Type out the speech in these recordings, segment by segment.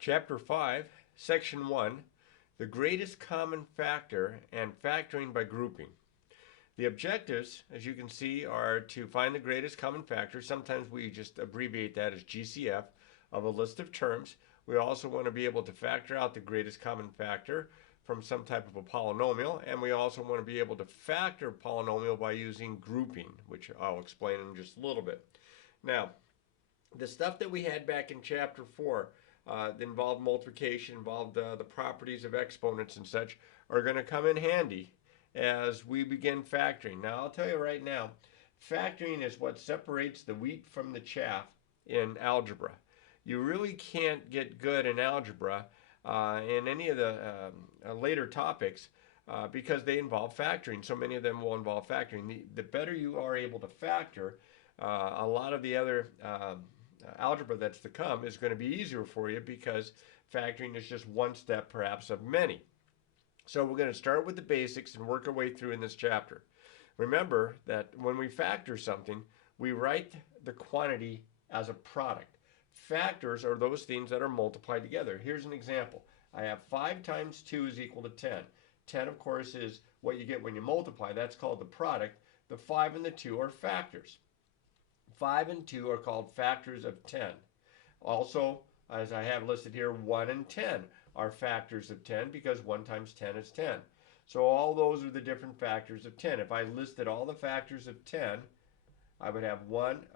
Chapter 5, Section 1, the greatest common factor and factoring by grouping. The objectives, as you can see, are to find the greatest common factor. Sometimes we just abbreviate that as GCF of a list of terms. We also want to be able to factor out the greatest common factor from some type of a polynomial, and we also want to be able to factor polynomial by using grouping, which I'll explain in just a little bit. Now, the stuff that we had back in chapter 4 that involved multiplication, involved the properties of exponents and such, are going to come in handy as we begin factoring. Now, I'll tell you right now, factoring is what separates the wheat from the chaff in algebra. You really can't get good in algebra in any of the later topics because they involve factoring. So many of them will involve factoring. The better you are able to factor, a lot of the other algebra that's to come is going to be easier for you because factoring is just one step perhaps of many. So we're going to start with the basics and work our way through in this chapter. Remember that when we factor something, we write the quantity as a product. Factors are those things that are multiplied together. Here's an example. I have 5 times 2 is equal to 10. 10, of course, is what you get when you multiply. That's called the product. The 5 and the 2 are factors. 5 and 2 are called factors of 10. Also, as I have listed here, 1 and 10 are factors of 10 because 1 times 10 is 10. So all those are the different factors of 10. If I listed all the factors of 10, I would have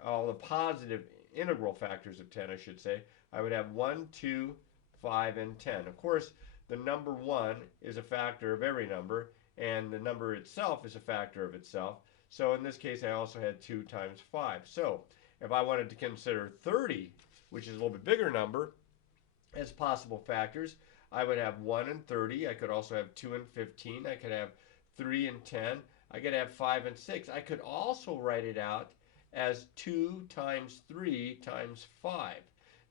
all the positive integral factors of 10, I should say. I would have 1, 2, 5, and 10. Of course, the number 1 is a factor of every number, and the number itself is a factor of itself. So in this case, I also had 2 times 5. So if I wanted to consider 30, which is a little bit bigger number, as possible factors, I would have 1 and 30. I could also have 2 and 15. I could have 3 and 10. I could have 5 and 6. I could also write it out as 2 times 3 times 5.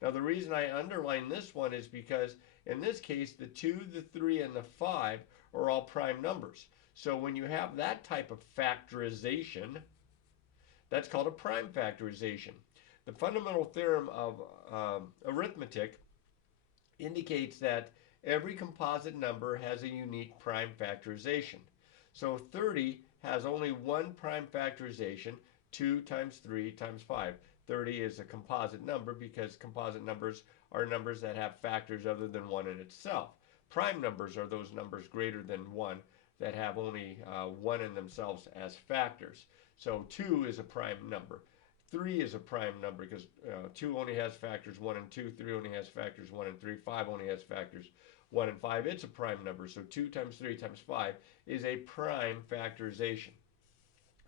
Now the reason I underline this one is because in this case the 2, the 3, and the 5 are all prime numbers. So when you have that type of factorization, that's called a prime factorization. The fundamental theorem of arithmetic indicates that every composite number has a unique prime factorization. So 30 has only one prime factorization, 2 times 3 times 5. 30 is a composite number because composite numbers are numbers that have factors other than 1 in itself. Prime numbers are those numbers greater than 1 that have only 1 in themselves as factors. So 2 is a prime number. 3 is a prime number because 2 only has factors 1 and 2, 3 only has factors 1 and 3, 5 only has factors 1 and 5. It's a prime number. So 2 times 3 times 5 is a prime factorization.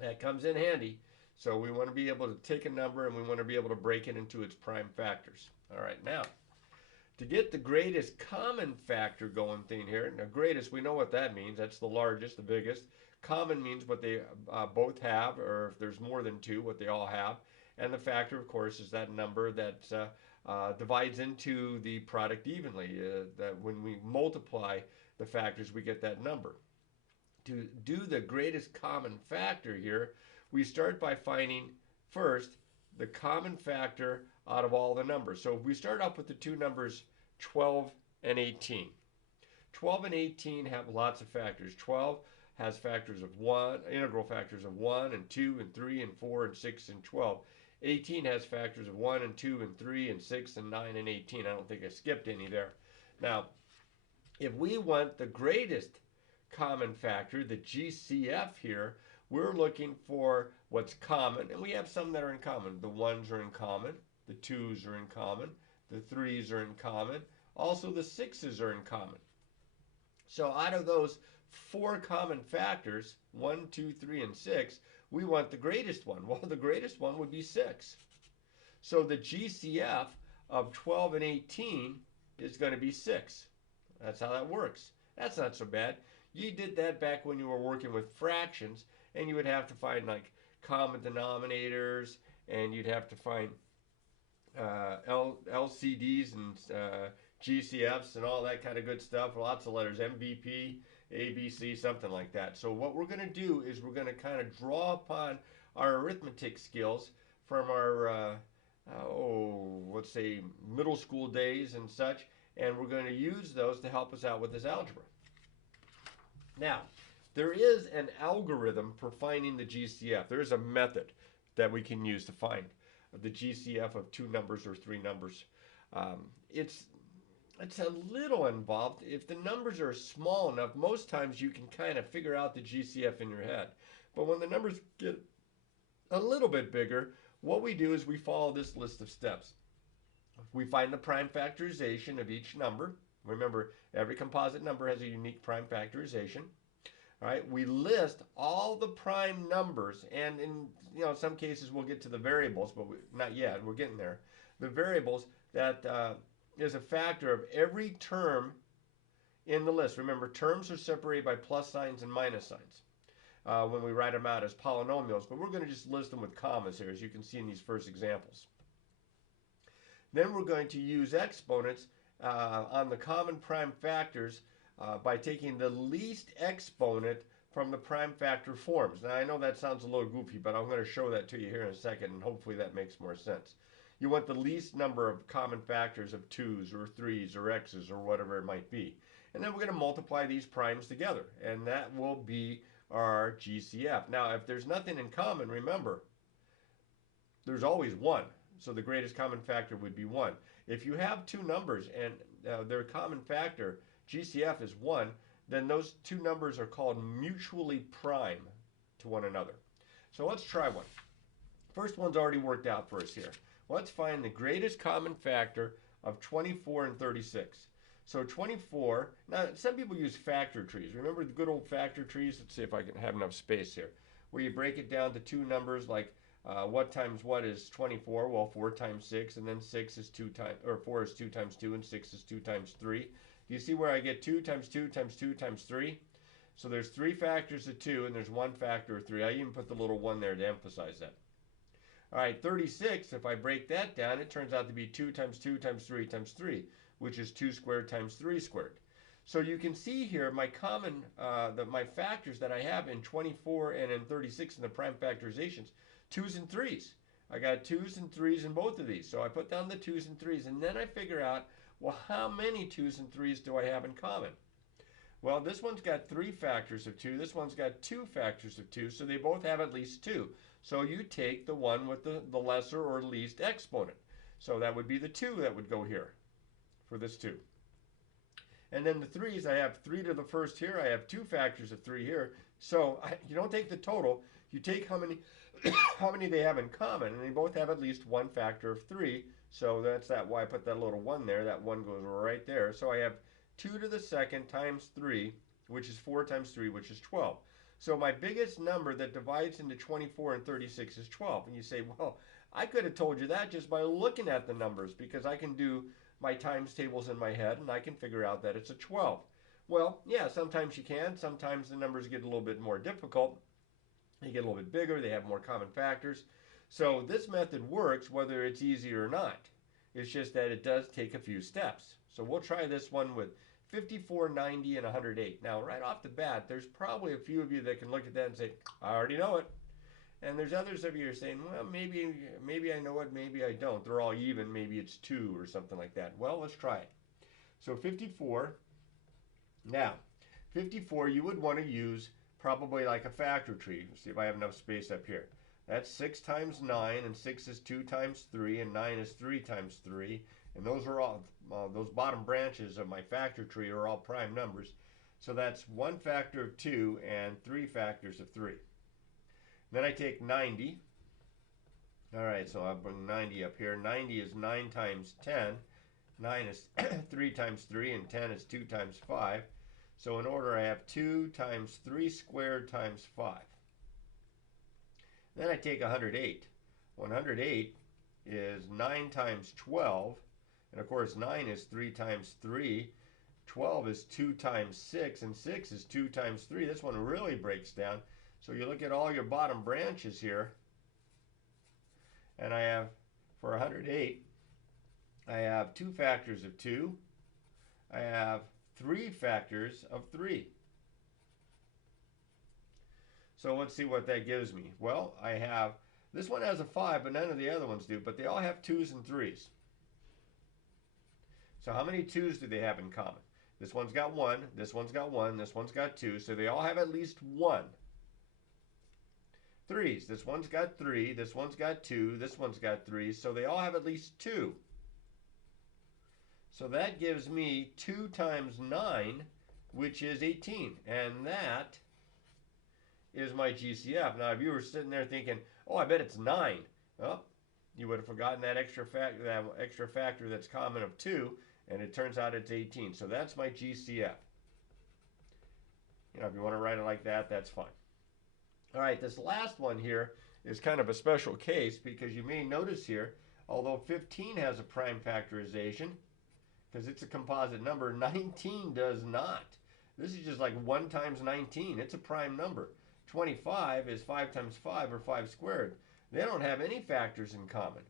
That comes in handy. So we want to be able to take a number and we want to be able to break it into its prime factors. All right, now, to get the greatest common factor going thing here, now greatest, we know what that means. That's the largest, the biggest. Common means what they both have, or if there's more than 2, what they all have. And the factor, of course, is that number that divides into the product evenly. That when we multiply the factors, we get that number. To do the greatest common factor here, we start by finding first the common factor out of all the numbers. So if we start off with the two numbers 12 and 18. 12 and 18 have lots of factors. 12 has factors of 1, integral factors of 1 and 2 and 3 and 4 and 6 and 12. 18 has factors of 1 and 2 and 3 and 6 and 9 and 18. I don't think I skipped any there. Now, if we want the greatest common factor, the GCF here, we're looking for what's common, and we have some that are in common. The 1s are in common, the 2s are in common, the 3s are in common, also the 6s are in common. So out of those 4 common factors, 1, 2, 3, and 6, we want the greatest one. Well, the greatest one would be 6. So the GCF of 12 and 18 is going to be 6. That's how that works. That's not so bad. You did that back when you were working with fractions, and you would have to find like common denominators, and you'd have to find LCDs and GCFs and all that kind of good stuff. Lots of letters, MVP, ABC, something like that. So what we're going to do is we're going to kind of draw upon our arithmetic skills from our, let's say middle school days and such, And we're going to use those to help us out with this algebra. Now, there is an algorithm for finding the GCF. There is a method that we can use to find the GCF of two numbers or three numbers. It's a little involved. If the numbers are small enough, most times you can kind of figure out the GCF in your head. But when the numbers get a little bit bigger, what we do is we follow this list of steps. We find the prime factorization of each number. Remember, every composite number has a unique prime factorization. All right, we list all the prime numbers, and in some cases we'll get to the variables, but not yet. We're getting there. The variables that is a factor of every term in the list. Remember, terms are separated by plus signs and minus signs when we write them out as polynomials, but we're going to just list them with commas here, as you can see in these first examples. Then we're going to use exponents on the common prime factors by taking the least exponent from the prime factor forms. Now, I know that sounds a little goofy, but I'm going to show that to you here in a second, and hopefully that makes more sense. You want the least number of common factors of 2's or 3's or x's or whatever it might be. And then we're going to multiply these primes together, and that will be our GCF. Now, if there's nothing in common, remember, there's always 1. So the greatest common factor would be 1. If you have two numbers and their common factor, GCF, is 1, then those two numbers are called mutually prime to one another. So let's try one. First one's already worked out for us here. Let's find the greatest common factor of 24 and 36. So 24, now some people use factor trees. Remember the good old factor trees? Let's see if I can have enough space here. Where you break it down to two numbers like what times what is 24? Well, 4 times 6, and then 6 is 2 times, or 4 is 2 times 2, and 6 is 2 times 3. Do you see where I get 2 times 2 times 2 times 3? So there's 3 factors of 2, and there's 1 factor of 3. I even put the little 1 there to emphasize that. All right, 36, if I break that down, it turns out to be 2 times 2 times 3 times 3, which is 2 squared times 3 squared. So you can see here my common, my factors that I have in 24 and in 36 in the prime factorizations, 2's and 3's. I got 2's and 3's in both of these. So I put down the 2's and 3's, and then I figure out, well, how many 2's and 3's do I have in common? Well, this one's got 3 factors of 2. This one's got 2 factors of 2. So they both have at least 2. So you take the one with the lesser or least exponent. So that would be the 2 that would go here for this 2. And then the 3's, I have 3 to the first here. I have 2 factors of 3 here. So you don't take the total. You take how many how many they have in common, and they both have at least 1 factor of 3. So that's why I put that little 1 there. That 1 goes right there. So I have 2 to the second times 3, which is 4 times 3, which is 12. So my biggest number that divides into 24 and 36 is 12. And you say, well, I could have told you that just by looking at the numbers, because I can do my times tables in my head and I can figure out that it's a 12. Well, yeah, sometimes you can. Sometimes the numbers get a little bit more difficult. They get a little bit bigger. They have more common factors. So this method works whether it's easy or not. It's just that it does take a few steps. So we'll try this one with 54, 90, and 108. Now, right off the bat, there's probably a few of you that can look at that and say, I already know it. And there's others of you who are saying, well, maybe I know it, maybe I don't. They're all even. Maybe it's 2 or something like that. Well, let's try it. So 54. Now, 54, you would want to use probably like a factor tree. Let's see if I have enough space up here. That's 6 times 9, and 6 is 2 times 3, and 9 is 3 times 3. And those are all, those bottom branches of my factor tree are all prime numbers. So that's 1 factor of 2 and 3 factors of 3. Then I take 90. All right, so I'll bring 90 up here. 90 is 9 times 10. 9 is 3 times 3, and 10 is 2 times 5. So in order, I have 2 times 3 squared times 5. Then I take 108. 108 is 9 times 12. And of course, 9 is 3 times 3. 12 is 2 times 6. And 6 is 2 times 3. This one really breaks down. So you look at all your bottom branches here. And I have, for 108, I have 2 factors of 2. I have 3 factors of 3. So let's see what that gives me. Well, I have, this one has a 5, but none of the other ones do, but they all have 2's and 3's. So how many 2's do they have in common? This one's got 1, this one's got 1, this one's got 2, so they all have at least 1. 3's, this one's got 3, this one's got 2, this one's got 3, so they all have at least 2. So that gives me 2 times 9, which is 18, and that is my GCF. Now, if you were sitting there thinking, oh, I bet it's 9, well, you would have forgotten that extra factor that's common of 2, and it turns out it's 18. So that's my GCF. If you want to write it like that, that's fine. All right, this last one here is kind of a special case because you may notice here, although 15 has a prime factorization, because it's a composite number, 19 does not. This is just like 1 times 19. It's a prime number. 25 is 5 times 5, or 5 squared. They don't have any factors in common.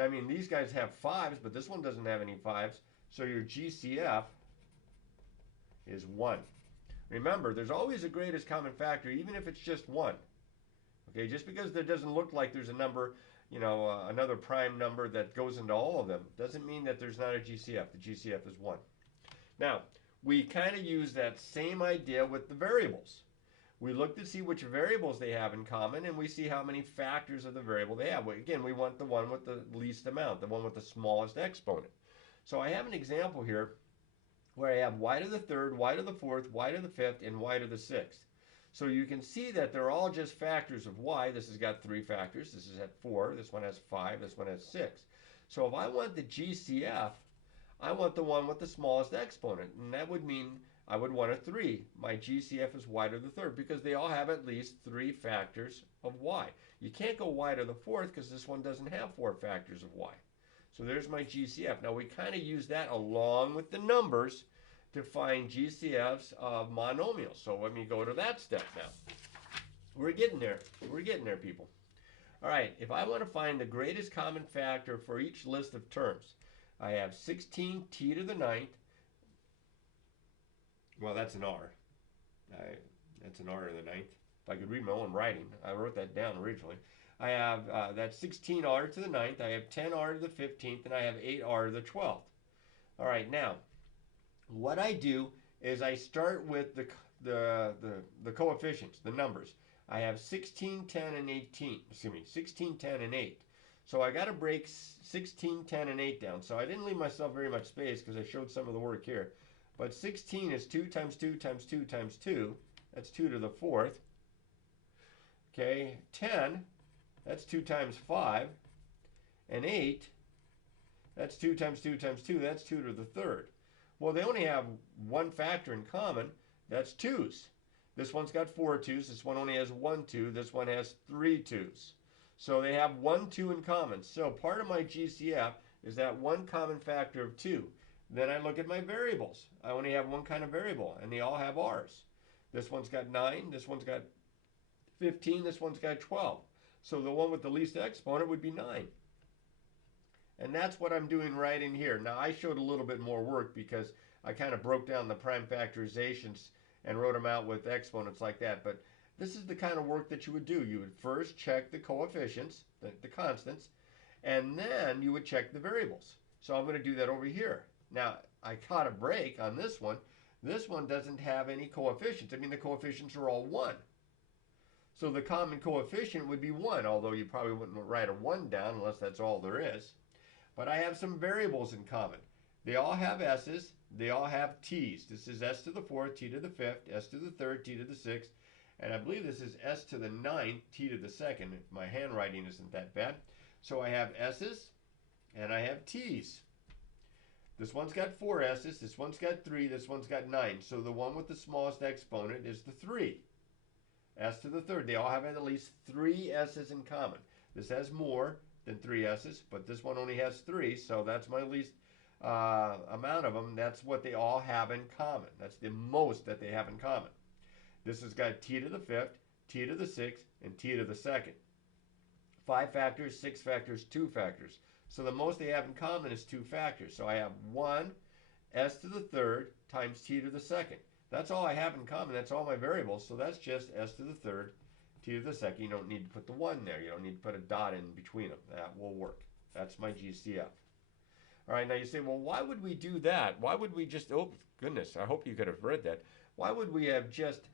I mean, these guys have 5's, but this one doesn't have any 5's. So your GCF is 1. Remember, there's always a greatest common factor, even if it's just 1. Okay, just because there doesn't look like there's a number, another prime number that goes into all of them, doesn't mean that there's not a GCF. The GCF is 1. Now, we kind of use that same idea with the variables. We look to see which variables they have in common, and we see how many factors of the variable they have. Again, we want the one with the least amount, the one with the smallest exponent. So I have an example here where I have y to the third, y to the fourth, y to the fifth, and y to the sixth. So you can see that they're all just factors of y. This has got 3 factors. This is at 4. This one has 5. This one has 6. So if I want the GCF, I want the one with the smallest exponent, and that would mean I would want a 3. My GCF is y to the third because they all have at least 3 factors of y. You can't go y to the fourth because this one doesn't have 4 factors of y. So there's my GCF. Now we kind of use that along with the numbers to find GCFs of monomials. So let me go to that step now. We're getting there. We're getting there, people. All right, if I want to find the greatest common factor for each list of terms, I have 16t to the 9th. Well, that's an R. That's an R to the 9th. If I could read my own writing, I wrote that down originally. I have that's 16r to the 9th. I have 10r to the 15th, and I have 8r to the 12th. All right, now, what I do is I start with the coefficients, the numbers. I have 16, 10, and 18. Excuse me, 16, 10, and 8. So I got to break 16, 10, and 8 down. So I didn't leave myself very much space because I showed some of the work here. But 16 is 2 times 2 times 2 times 2. That's 2 to the 4th. Okay, 10, that's 2 times 5. And 8, that's 2 times 2 times 2. That's 2 to the 3rd. Well, they only have one factor in common. That's 2's. This one's got 4 2's. This one only has 1 2. This one has 3 2's. So they have 1 2 in common. So part of my GCF is that one common factor of 2. Then I look at my variables. I only have one kind of variable, and they all have R's. This one's got 9. This one's got 15. This one's got 12. So the one with the least exponent would be 9. And that's what I'm doing right in here. Now, I showed a little bit more work because I kind of broke down the prime factorizations and wrote them out with exponents like that. But this is the kind of work that you would do. You would first check the coefficients, the constants, and then you would check the variables. So I'm going to do that over here. Now, I caught a break on this one. This one doesn't have any coefficients. I mean, the coefficients are all 1. So the common coefficient would be 1, although you probably wouldn't write a 1 down unless that's all there is. But I have some variables in common. They all have s's. They all have t's. This is s to the 4th, t to the 5th, s to the 3rd, t to the 6th. And I believe this is s to the 9th, t to the 2nd, if my handwriting isn't that bad. So I have s's and I have t's. This one's got 4 s's, this one's got 3, this one's got 9. So the one with the smallest exponent is the 3. S to the 3rd. They all have at least 3 s's in common. This has more than 3 s's, but this one only has 3, so that's my least amount of them. That's what they all have in common. That's the most that they have in common. This has got t to the 5th, t to the 6th, and t to the 2nd. 5 factors, 6 factors, 2 factors. So the most they have in common is 2 factors. So I have 1 s to the 3rd times t to the 2nd. That's all I have in common. That's all my variables. So that's just s to the 3rd, t to the 2nd. You don't need to put the 1 there. You don't need to put a dot in between them. That will work. That's my GCF. All right, now you say, well, why would we do that? Why would we just, oh, goodness, I hope you could have read that. Why would we have just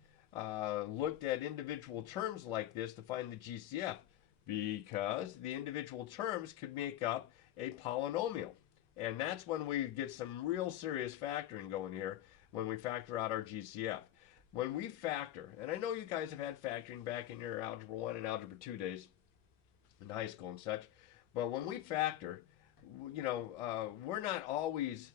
looked at individual terms like this to find the GCF? Because the individual terms could make up a polynomial. And that's when we get some real serious factoring going here, when we factor out our GCF. When we factor, and I know you guys have had factoring back in your Algebra 1 and Algebra 2 days in high school and such, but when we factor, we're not always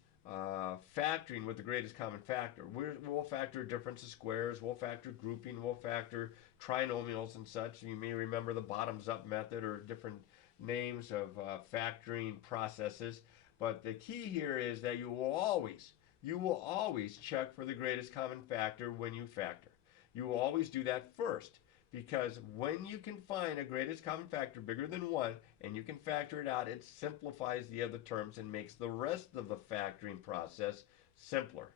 factoring with the greatest common factor. We'll factor difference of squares, we'll factor grouping, we'll factor trinomials and such. You may remember the bottoms up method or different names of factoring processes. But the key here is that you will always check for the greatest common factor when you factor. You will always do that first, because when you can find a greatest common factor bigger than 1 and you can factor it out, it simplifies the other terms and makes the rest of the factoring process simpler.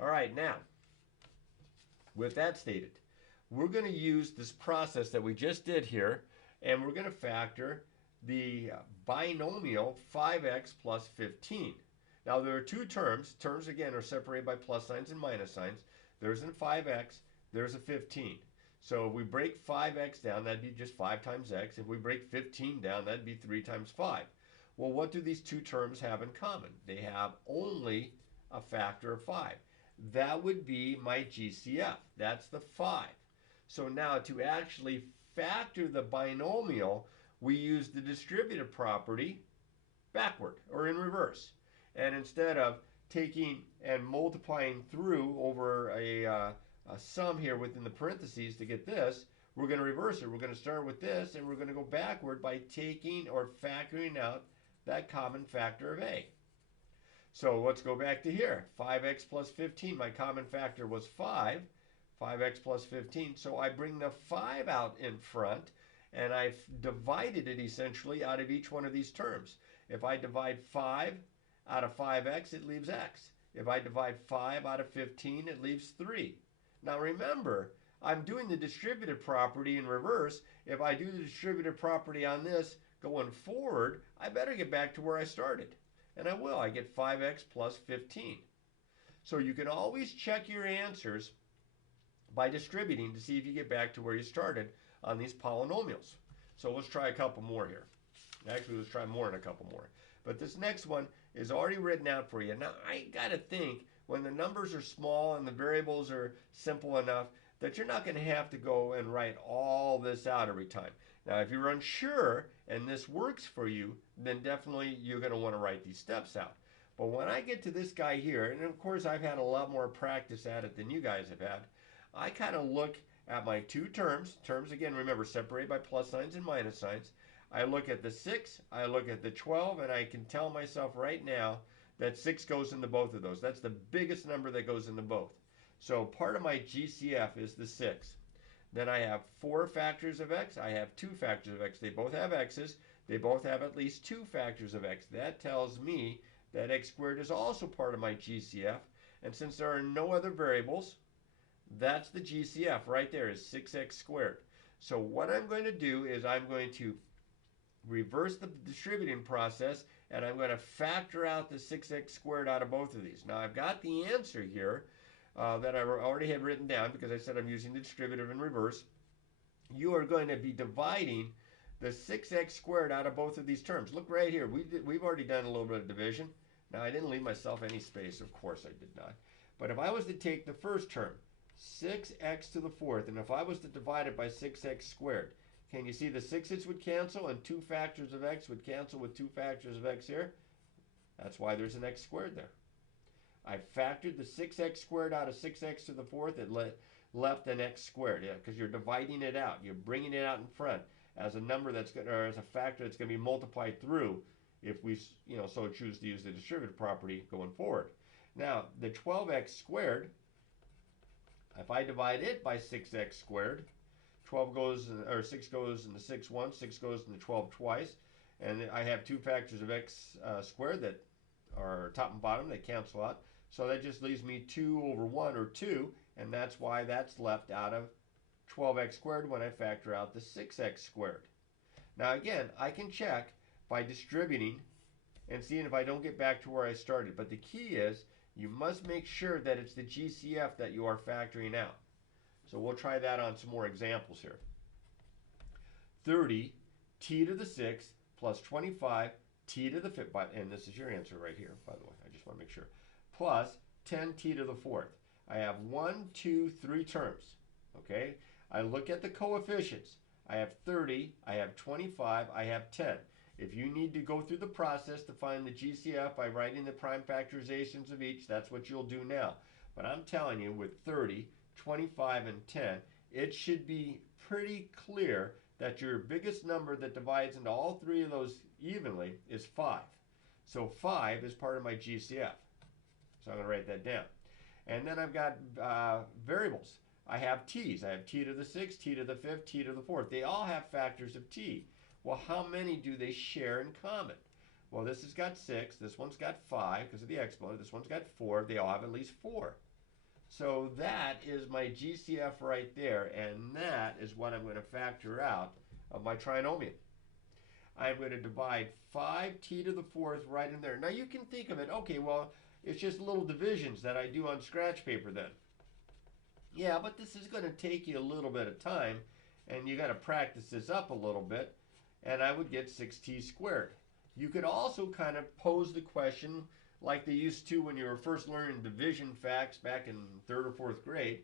All right, now, with that stated, we're going to use this process that we just did here, and we're going to factor the binomial 5x plus 15. Now there are two terms. Terms again are separated by plus signs and minus signs. There's a 5x, there's a 15. So if we break 5x down, that'd be just 5 times x. If we break 15 down, that'd be 3 times 5. Well, what do these two terms have in common? They have only a factor of 5. That would be my GCF. That's the 5. So now to actually factor the binomial, we use the distributive property backward or in reverse. And instead of taking and multiplying through over a sum here within the parentheses to get this, we're going to reverse it. We're going to start with this and we're going to go backward by taking or factoring out that common factor of a. So let's go back to here. 5x plus 15, my common factor was 5. 5x plus 15, so I bring the 5 out in front, and I've divided it essentially out of each one of these terms. If I divide 5 out of 5x, it leaves x. If I divide 5 out of 15, it leaves 3. Now remember, I'm doing the distributive property in reverse. If I do the distributive property on this going forward, I better get back to where I started. And I will. I get 5x plus 15. So you can always check your answers by distributing to see if you get back to where you started on these polynomials. So let's try a couple more here. Actually, let's try more and a couple more. But this next one is already written out for you. Now, I got to think when the numbers are small and the variables are simple enough that you're not going to have to go and write all this out every time. Now, if you're unsure and this works for you, then definitely you're going to want to write these steps out. But when I get to this guy here, and of course I've had a lot more practice at it than you guys have had, I kind of look at my two terms. Terms, again, remember, separated by plus signs and minus signs. I look at the 6, I look at the 12, and I can tell myself right now that 6 goes into both of those. That's the biggest number that goes into both. So part of my GCF is the 6. Then I have 4 factors of x. I have 2 factors of x. They both have x's. They both have at least 2 factors of x. That tells me that x squared is also part of my GCF. And since there are no other variables, that's the GCF right there, is 6x squared. So what I'm going to do is I'm going to reverse the distributing process, and I'm going to factor out the 6x squared out of both of these. Now I've got the answer here that I already had written down because I said I'm using the distributive in reverse. You are going to be dividing the 6x squared out of both of these terms. Look right here. We've already done a little bit of division. Now I didn't leave myself any space. Of course I did not. But if I was to take the first term, 6x to the 4th, and if I was to divide it by 6x squared, can you see the 6's would cancel and 2 factors of x would cancel with 2 factors of x here? That's why there's an x squared there. I factored the 6x squared out of 6x to the 4th. It left an x squared, yeah, because you're dividing it out. You're bringing it out in front as a number that's going, or as a factor that's going to be multiplied through if we, so choose to use the distributive property going forward. Now, the 12x squared, if I divide it by 6x squared, 12 goes, or 6 goes into 6 once, 6 goes into 12 twice, and I have 2 factors of x squared that are top and bottom, they cancel out. So that just leaves me 2 over 1, or 2, and that's why that's left out of 12x squared when I factor out the 6x squared. Now again, I can check by distributing and seeing if I don't get back to where I started. But the key is you must make sure that it's the GCF that you are factoring out. So we'll try that on some more examples here. 30 t to the 6th plus 25 t to the 5th, and this is your answer right here, by the way. I just want to make sure. Plus 10 t to the 4th. I have 1, 2, 3 terms. Okay? I look at the coefficients. I have 30, I have 25, I have 10. If you need to go through the process to find the GCF by writing the prime factorizations of each, that's what you'll do now. But I'm telling you, with 30, 25, and 10, it should be pretty clear that your biggest number that divides into all three of those evenly is 5. So 5 is part of my GCF. So I'm going to write that down. And then I've got variables. I have t's. I have t to the 6th, t to the 5th, t to the 4th. They all have factors of t. Well, how many do they share in common? Well, this has got 6. This one's got 5 because of the exponent. This one's got 4. They all have at least 4. So that is my GCF right there, and that is what I'm going to factor out of my trinomial. I'm going to divide 5t to the 4th right in there. Now you can think of it, okay, well, it's just little divisions that I do on scratch paper then. Yeah, but this is going to take you a little bit of time, and you got to practice this up a little bit, and I would get 6t squared. You could also kind of pose the question like they used to when you were first learning division facts back in 3rd or 4th grade.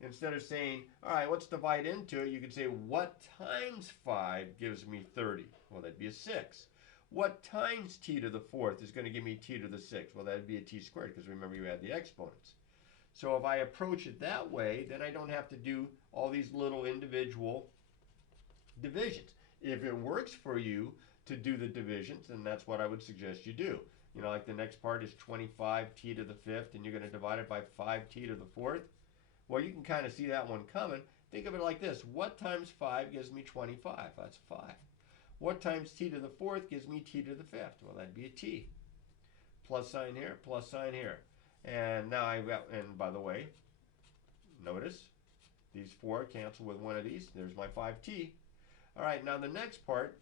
Instead of saying, all right, let's divide into it, you could say, what times 5 gives me 30? Well, that'd be a 6. What times t to the 4th is going to give me t to the 6th? Well, that'd be a t squared, because remember you had the exponents. So if I approach it that way, then I don't have to do all these little individual divisions. If it works for you to do the divisions, then that's what I would suggest you do. You know, like the next part is 25t to the 5th, and you're going to divide it by 5t to the 4th. Well, you can kind of see that one coming. Think of it like this. What times 5 gives me 25? That's 5. What times t to the 4th gives me t to the 5th? Well, that'd be a t. Plus sign here, plus sign here. And now I've got, and by the way, notice these 4 cancel with one of these. There's my 5t. All right, now the next part,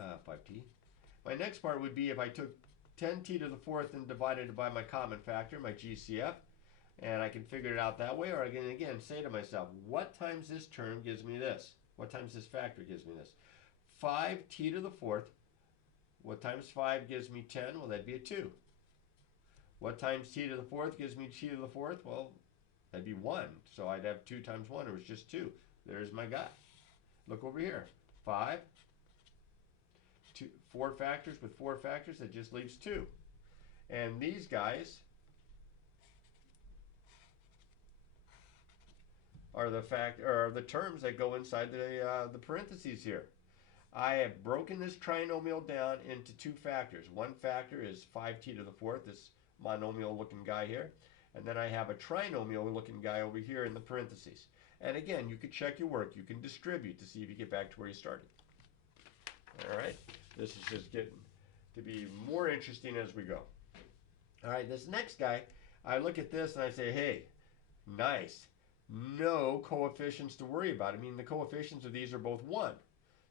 5t. My next part would be if I took 10t to the 4th and divided it by my common factor, my GCF, and I can figure it out that way, or I can again say to myself, what times this term gives me this? What times this factor gives me this? 5t to the 4th. What times 5 gives me 10? Well, that'd be a 2. What times t to the 4th gives me t to the 4th? Well, that'd be 1. So I'd have 2 times 1, or it's just 2. There's my guy. Look over here. 5, 2, 4 factors with 4 factors, that just leaves 2. And these guys are the terms that go inside the parentheses here. I have broken this trinomial down into 2 factors. One factor is 5t to the 4th, this monomial looking guy here. And then I have a trinomial looking guy over here in the parentheses. And again, you can check your work. You can distribute to see if you get back to where you started. All right. This is just getting to be more interesting as we go. All right. This next guy, I look at this and I say, hey, nice. No coefficients to worry about. I mean, the coefficients of these are both 1.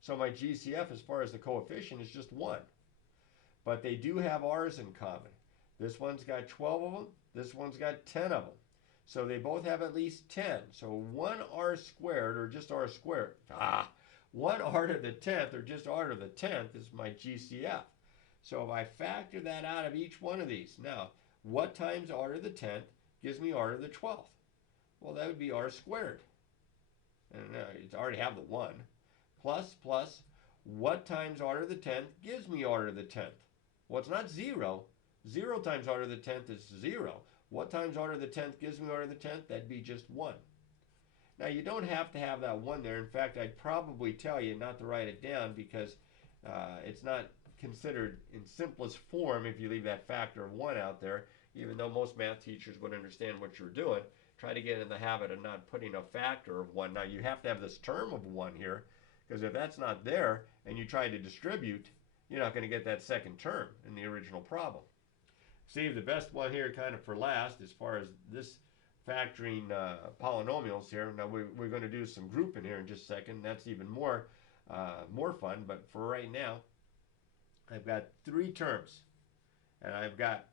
So my GCF as far as the coefficient is just 1. But they do have r's in common. This one's got 12 of them. This one's got 10 of them. So they both have at least 10. So 1r squared, or just r squared, 1r to the 10th, or just r to the 10th, is my GCF. So if I factor that out of each one of these, now, what times r to the 10th gives me r to the 12th? Well, that would be r squared. And it's already have the 1. Plus, what times r to the 10th gives me r to the 10th? Well, it's not 0. 0 times r to the 10th is 0. What times r to the 10th gives me r to the 10th? That'd be just 1. Now, you don't have to have that 1 there. In fact, I'd probably tell you not to write it down because it's not considered in simplest form if you leave that factor of 1 out there, even though most math teachers would understand what you're doing. Try to get in the habit of not putting a factor of 1. Now, you have to have this term of 1 here, because if that's not there and you try to distribute, you're not going to get that second term in the original problem. Save the best one here kind of for last as far as this factoring polynomials here. Now we're going to do some grouping here in just a second. That's even more fun, but for right now, I've got 3 terms, and I've got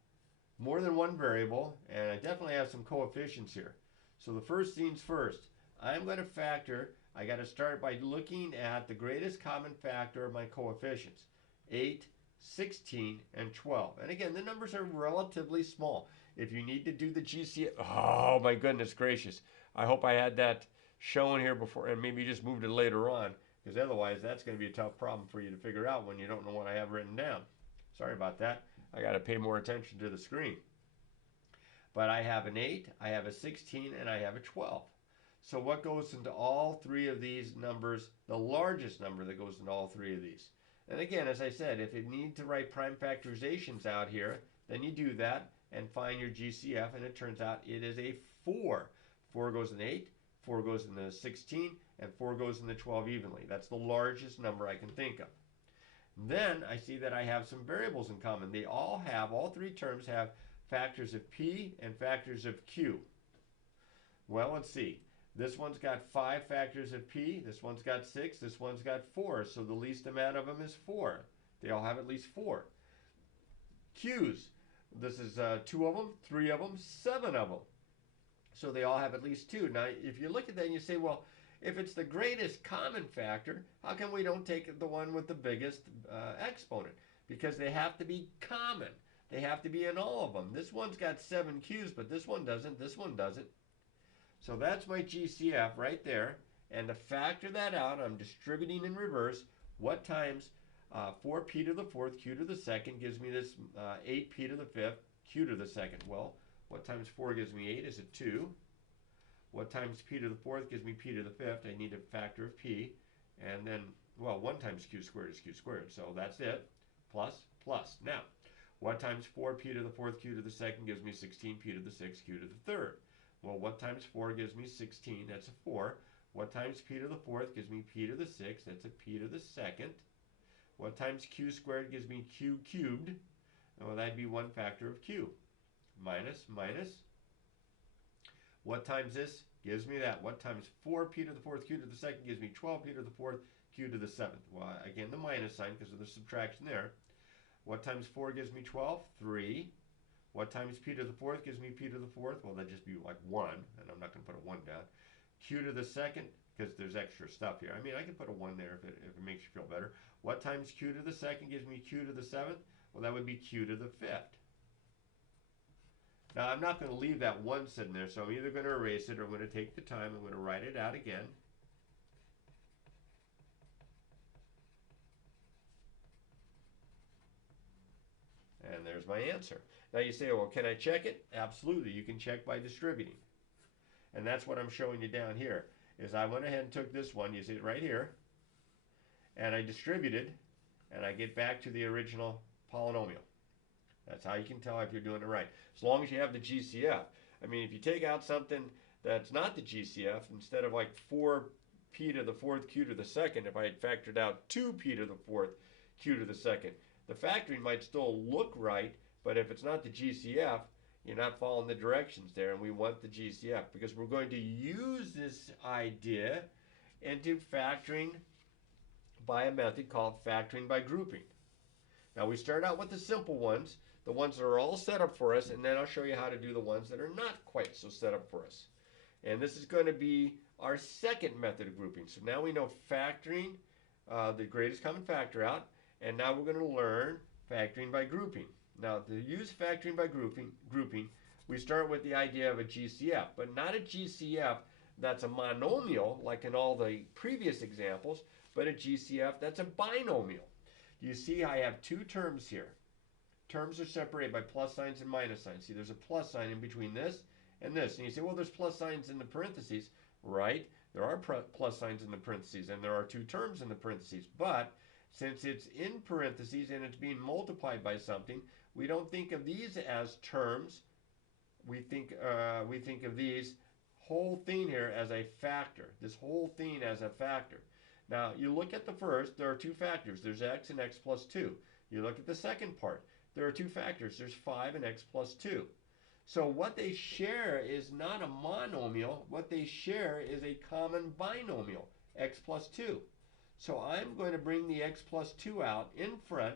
more than one variable, and I definitely have some coefficients here. So the first things first, I'm going to factor. I got to start by looking at the greatest common factor of my coefficients, 8, 16, and 12. And again, the numbers are relatively small. If you need to do the GCF, oh my goodness gracious. I hope I had that shown here before, and maybe just moved it later on, because otherwise that's going to be a tough problem for you to figure out when you don't know what I have written down. Sorry about that. I got to pay more attention to the screen. But I have an 8, I have a 16, and I have a 12. So what goes into all 3 of these numbers, the largest number that goes into all 3 of these? And again, as I said, if you need to write prime factorizations out here, then you do that and find your GCF, and it turns out it is a 4. 4 goes in 8, 4 goes in the 16, and 4 goes in the 12 evenly. That's the largest number I can think of. Then I see that I have some variables in common. They all 3 terms have factors of p and factors of q. Well, let's see. This one's got 5 factors of p, this one's got 6, this one's got 4, so the least amount of them is 4. They all have at least 4. Q's, this is 2 of them, 3 of them, 7 of them. So they all have at least 2. Now, if you look at that and you say, well, if it's the greatest common factor, how come we don't take the one with the biggest exponent? Because they have to be common. They have to be in all of them. This one's got 7 Q's, but this one doesn't. This one doesn't. So that's my GCF right there. And to factor that out, I'm distributing in reverse. What times 4p to the 4th, q to the 2nd gives me this 8p to the 5th, q to the 2nd. Well, what times 4 gives me 8? Is it 2? What times p to the 4th gives me p to the 5th? I need a factor of p. And then, well, 1 times q squared is q squared. So that's it. Plus, plus. Now, what times 4p to the 4th, q to the 2nd gives me 16p to the 6th, q to the 3rd? Well, what times 4 gives me 16? That's a 4. What times p to the 4th gives me p to the 6th? That's a p to the 2nd. What times q squared gives me q cubed? Well, that'd be 1 factor of q. Minus, minus. What times this gives me that? What times 4p to the 4th, q to the 2nd gives me 12p to the 4th, q to the 7th? Well, again, the minus sign because of the subtraction there. What times 4 gives me 12? 3. What times p to the 4th gives me p to the 4th? Well, that'd just be like 1, and I'm not going to put a 1 down. Q to the 2nd, because there's extra stuff here. I mean, I can put a 1 there if it makes you feel better. What times q to the 2nd gives me q to the 7th? Well, that would be q to the 5th. Now, I'm not going to leave that 1 sitting there, so I'm either going to erase it or I'm going to take the time. I'm going to write it out again. And there's my answer. Now you say, well, can I check it? Absolutely. You can check by distributing. And that's what I'm showing you down here, is I went ahead and took this one, you see it right here, and I distributed, and I get back to the original polynomial. That's how you can tell if you're doing it right. As long as you have the GCF. I mean, if you take out something that's not the GCF, instead of like 4p to the 4th, q to the 2nd, if I had factored out 2p to the 4th, q to the 2nd, the factoring might still look right, but if it's not the GCF, you're not following the directions there, and we want the GCF because we're going to use this idea into factoring by a method called factoring by grouping. Now we start out with the simple ones, the ones that are all set up for us, and then I'll show you how to do the ones that are not quite so set up for us. And this is going to be our second method of grouping. So now we know factoring the greatest common factor out, and now we're going to learn factoring by grouping. Now, to use factoring by grouping, we start with the idea of a GCF, but not a GCF that's a monomial, like in all the previous examples, but a GCF that's a binomial. You see I have 2 terms here. Terms are separated by plus signs and minus signs. See, there's a plus sign in between this and this. And you say, well, there's plus signs in the parentheses. Right, there are plus signs in the parentheses, and there are 2 terms in the parentheses. But since it's in parentheses and it's being multiplied by something, we don't think of these as terms. We think of these whole thing here as a factor. This whole thing as a factor. Now, you look at the first, there are 2 factors. There's x and x plus 2. You look at the second part. There are 2 factors. There's 5 and x plus 2. So what they share is not a monomial. What they share is a common binomial, x plus 2. So I'm going to bring the x plus 2 out in front,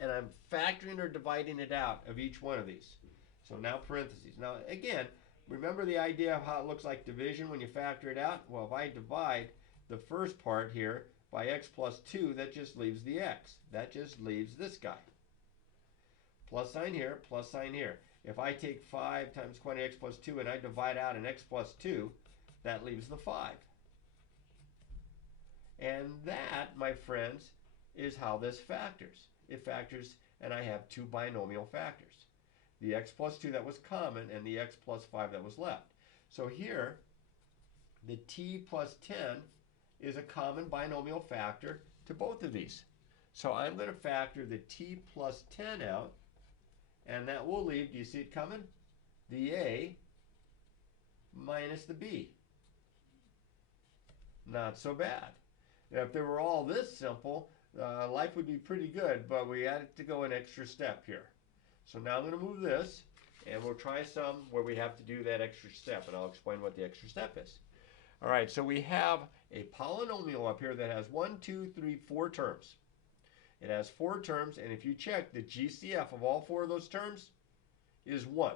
and I'm factoring or dividing it out of each one of these. So now parentheses. Now again, remember the idea of how it looks like division when you factor it out? Well, if I divide the first part here by x plus 2, that just leaves the x. That just leaves this guy. Plus sign here, plus sign here. If I take 5 times quantity x plus 2 and I divide out an x plus 2, that leaves the 5. And that, my friends, is how this factors. It factors, and I have two binomial factors. The x plus 2 that was common and the x plus 5 that was left. So here, the t plus 10 is a common binomial factor to both of these. So I'm going to factor the t plus 10 out, and that will leave, do you see it coming? The a minus the b. Not so bad. Now, if they were all this simple, life would be pretty good, but we had to go an extra step here. So now I'm going to move this, and we'll try some where we have to do that extra step, and I'll explain what the extra step is. All right, so we have a polynomial up here that has 1, 2, 3, 4 terms. It has 4 terms, and if you check, the GCF of all 4 of those terms is 1.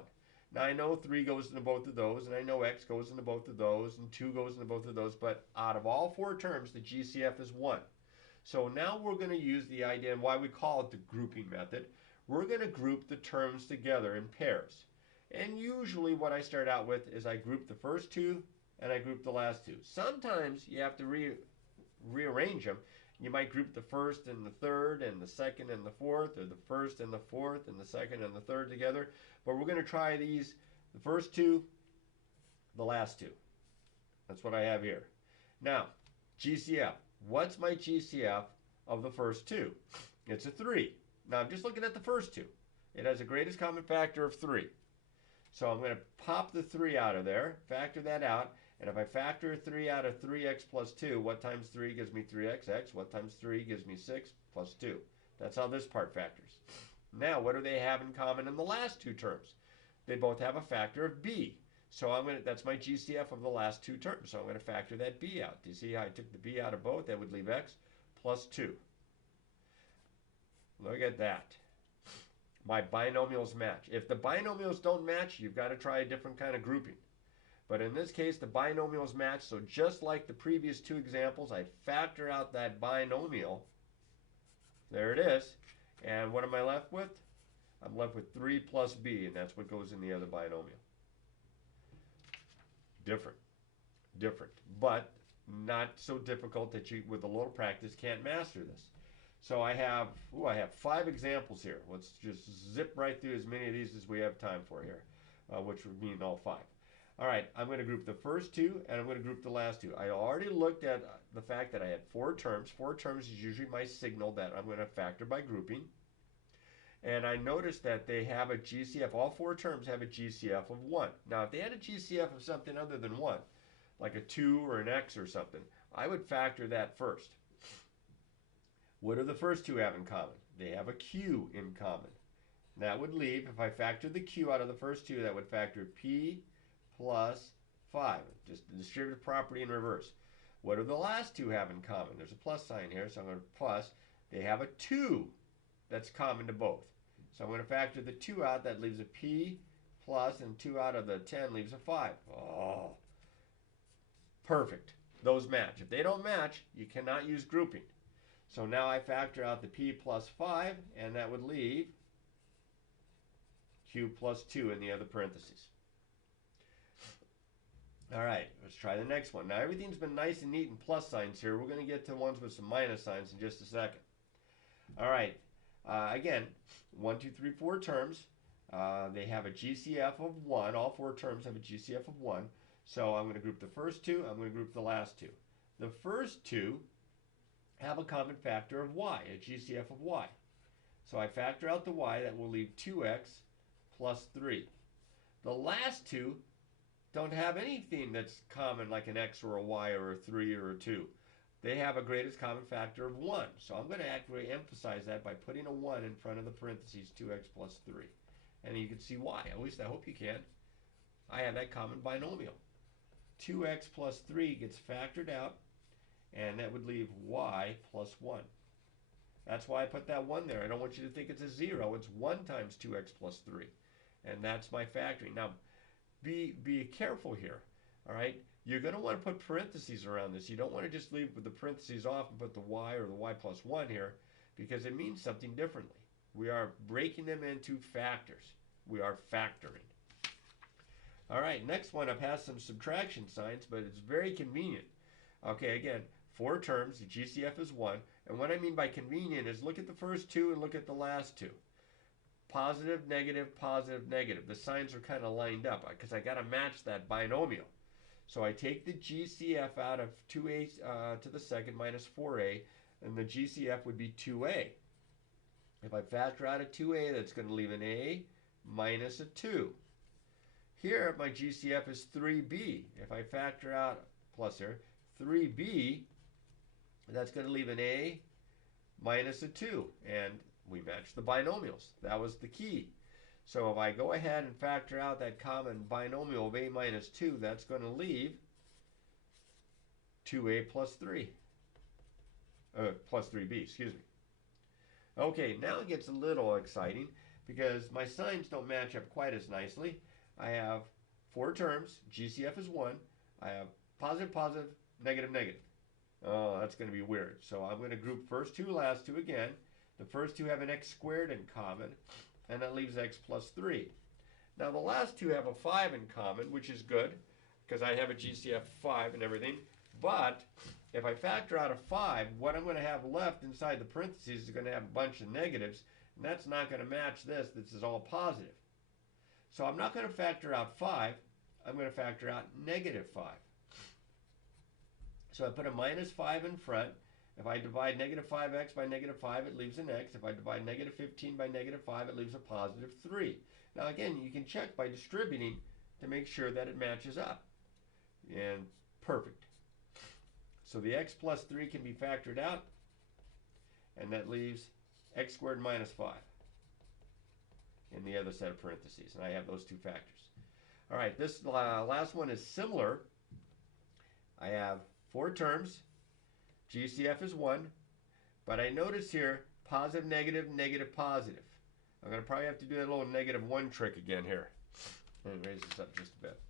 Now I know 3 goes into both of those, and I know x goes into both of those, and 2 goes into both of those, but out of all 4 terms, the GCF is 1. So now we're going to use the idea, and why we call it the grouping method. We're going to group the terms together in pairs. And usually what I start out with is I group the first 2 and I group the last 2. Sometimes you have to rearrange them. You might group the first and the third and the second and the fourth, or the first and the fourth and the second and the third together. But we're going to try these, the first 2, the last 2. That's what I have here. Now, GCF. What's my GCF of the first 2? It's a 3. Now I'm just looking at the first 2. It has a greatest common factor of 3. So I'm going to pop the 3 out of there, factor that out, and if I factor 3 out of 3x plus 2, what times 3 gives me 3x? What times 3 gives me 6 plus 2? That's how this part factors. Now, what do they have in common in the last 2 terms? They both have a factor of b. So that's my GCF of the last 2 terms. So I'm going to factor that b out. Do you see how I took the b out of both? That would leave x plus 2. Look at that. My binomials match. If the binomials don't match, you've got to try a different kind of grouping. But in this case, the binomials match. So just like the previous 2 examples, I factor out that binomial. There it is. And what am I left with? I'm left with 3 plus b, and that's what goes in the other binomial. Different, but not so difficult that you, with a little practice, can't master this. So I have 5 examples here. Let's just zip right through as many of these as we have time for here, which would mean all 5. All right, I'm going to group the first 2, and I'm going to group the last 2. I already looked at the fact that I had 4 terms. 4 terms is usually my signal that I'm going to factor by grouping. And I noticed that they have a GCF. All 4 terms have a GCF of 1. Now, if they had a GCF of something other than 1, like a 2 or an x or something, I would factor that first. What do the first 2 have in common? They have a q in common. That would leave, if I factor the q out of the first 2, that would factor p plus 5. Just the distributive property in reverse. What do the last 2 have in common? There's a plus sign here, so I'm going to plus. They have a 2 that's common to both. So I'm going to factor the 2 out. That leaves a p plus, and 2 out of the 10 leaves a 5. Oh, perfect. Those match. If they don't match, you cannot use grouping. So now I factor out the p plus 5, and that would leave q plus 2 in the other parentheses. All right, let's try the next one. Now everything's been nice and neat and plus signs here. We're going to get to ones with some minus signs in just a second. All right, again, 1, 2, 3, 4 terms. They have a GCF of 1. All 4 terms have a GCF of 1. So I'm going to group the first 2. I'm going to group the last 2. The first 2 have a common factor of y, a GCF of y. So I factor out the y. That will leave 2x plus 3. The last 2 don't have anything that's common, like an x or a y or a 3 or a 2. They have a greatest common factor of 1. So I'm going to actually emphasize that by putting a 1 in front of the parentheses, 2x plus 3. And you can see why. At least I hope you can. I have that common binomial. 2x plus 3 gets factored out, and that would leave y plus 1. That's why I put that 1 there. I don't want you to think it's a 0. It's 1 times 2x plus 3. And that's my factoring. Now, be careful here, all right? You're going to want to put parentheses around this. You don't want to just leave with the parentheses off and put the y or the y plus 1 here, because it means something differently. We are breaking them into factors. We are factoring. All right, next one, I've had some subtraction signs, but it's very convenient. Okay, again, 4 terms, the GCF is 1. And what I mean by convenient is look at the first 2 and look at the last 2. Positive, negative, positive, negative. The signs are kind of lined up because I got to match that binomial. So I take the GCF out of 2a to the second minus 4a, and the GCF would be 2a. If I factor out a 2a, that's going to leave an a minus a 2. Here, my GCF is 3b. If I factor out, plus here, 3b, that's going to leave an a minus a 2. And we match the binomials. That was the key. So if I go ahead and factor out that common binomial of a minus 2, that's going to leave 2a plus 3. Plus 3b, excuse me. Okay, now it gets a little exciting because my signs don't match up quite as nicely. I have 4 terms, GCF is 1. I have positive, positive, negative, negative. Oh, that's going to be weird. So I'm going to group first 2, last 2 again. The first 2 have an x squared in common, and that leaves x plus 3. Now the last 2 have a 5 in common, which is good, because I have a GCF 5 and everything. But if I factor out a 5, what I'm going to have left inside the parentheses is going to have a bunch of negatives, and that's not going to match this. This is all positive. So I'm not going to factor out 5. I'm going to factor out negative 5. So I put a minus 5 in front. If I divide negative 5x by negative 5, it leaves an x. If I divide negative 15 by negative 5, it leaves a positive 3. Now again, you can check by distributing to make sure that it matches up. And perfect. So the x plus 3 can be factored out, and that leaves x squared minus 5 in the other set of parentheses. And I have those 2 factors. All right, this last one is similar. I have 4 terms. GCF is 1. But I notice here, positive, negative, negative, positive. I'm going to probably have to do that little negative 1 trick again here. And raise this up just a bit.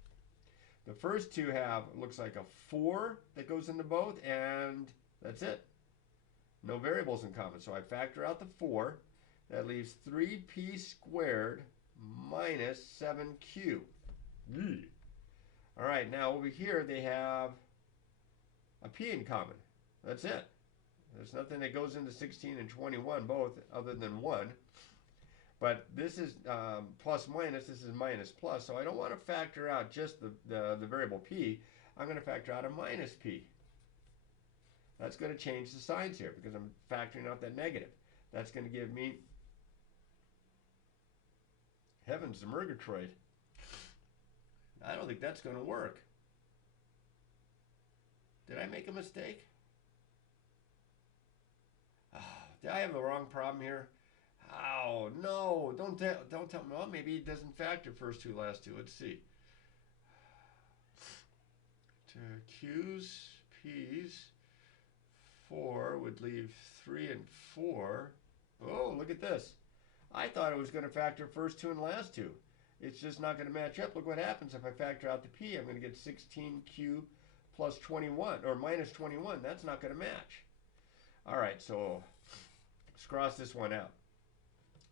The first 2 have, it looks like a 4 that goes into both, and that's it. No variables in common. So I factor out the 4. That leaves 3p squared minus 7q. All right, now over here they have a p in common. That's it. There's nothing that goes into 16 and 21 both other than 1. But this is plus minus, this is minus plus, so I don't want to factor out just the variable p. I'm going to factor out a minus p. That's going to change the signs here because I'm factoring out that negative. That's going to give me, heavens to Murgatroyd. I don't think that's going to work. Did I make a mistake? Did I have the wrong problem here? Oh, no. Don't tell me. Well, maybe it doesn't factor first 2, last 2. Let's see. To Q's, P's, 4 would leave 3 and 4. Oh, look at this. I thought it was going to factor first 2 and last 2. It's just not going to match up. Look what happens if I factor out the P. I'm going to get 16Q plus 21, or minus 21. That's not going to match. All right, so let's cross this one out.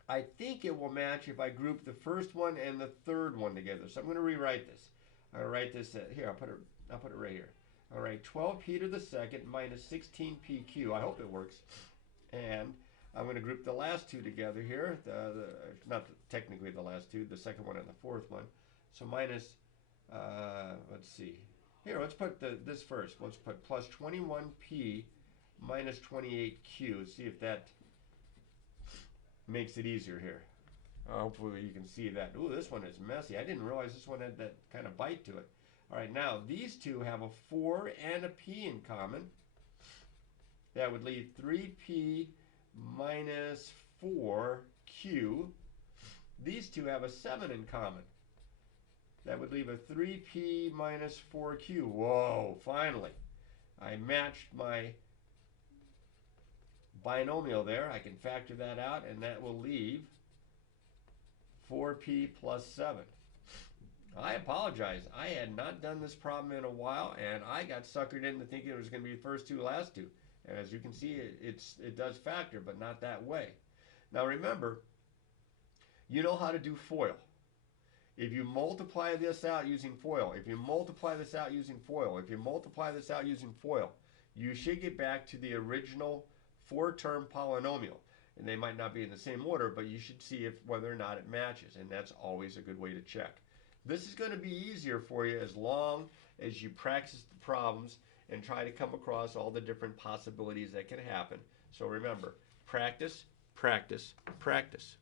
I think it will match if I group the first one and the third one together. So I'm going to rewrite this. I'm going to write this here. I'll put it right here. All right, 12p to the second minus 16pq. I hope it works. And I'm going to group the last 2 together here. Not technically the last 2, the second one and the fourth one. So minus, let's see. Here, let's put this first. Let's put plus 21p minus 28q. See if that makes it easier here. Hopefully you can see that. Ooh, this one is messy. I didn't realize this one had that kind of bite to it. All right, now these 2 have a 4 and a p in common. That would leave 3p minus 4q. These 2 have a 7 in common. That would leave a 3p minus 4q. Whoa, finally. I matched my binomial there. I can factor that out, and that will leave 4p plus 7. I apologize. I had not done this problem in a while, and I got suckered into thinking it was going to be first two, last two. And as you can see, it does factor, but not that way. Now remember, you know how to do FOIL. If you multiply this out using FOIL, if you multiply this out using FOIL, if you multiply this out using FOIL, you should get back to the original four-term polynomial. And they might not be in the same order, but you should see if whether or not it matches, and that's always a good way to check. This is going to be easier for you as long as you practice the problems and try to come across all the different possibilities that can happen. So remember, practice, practice, practice.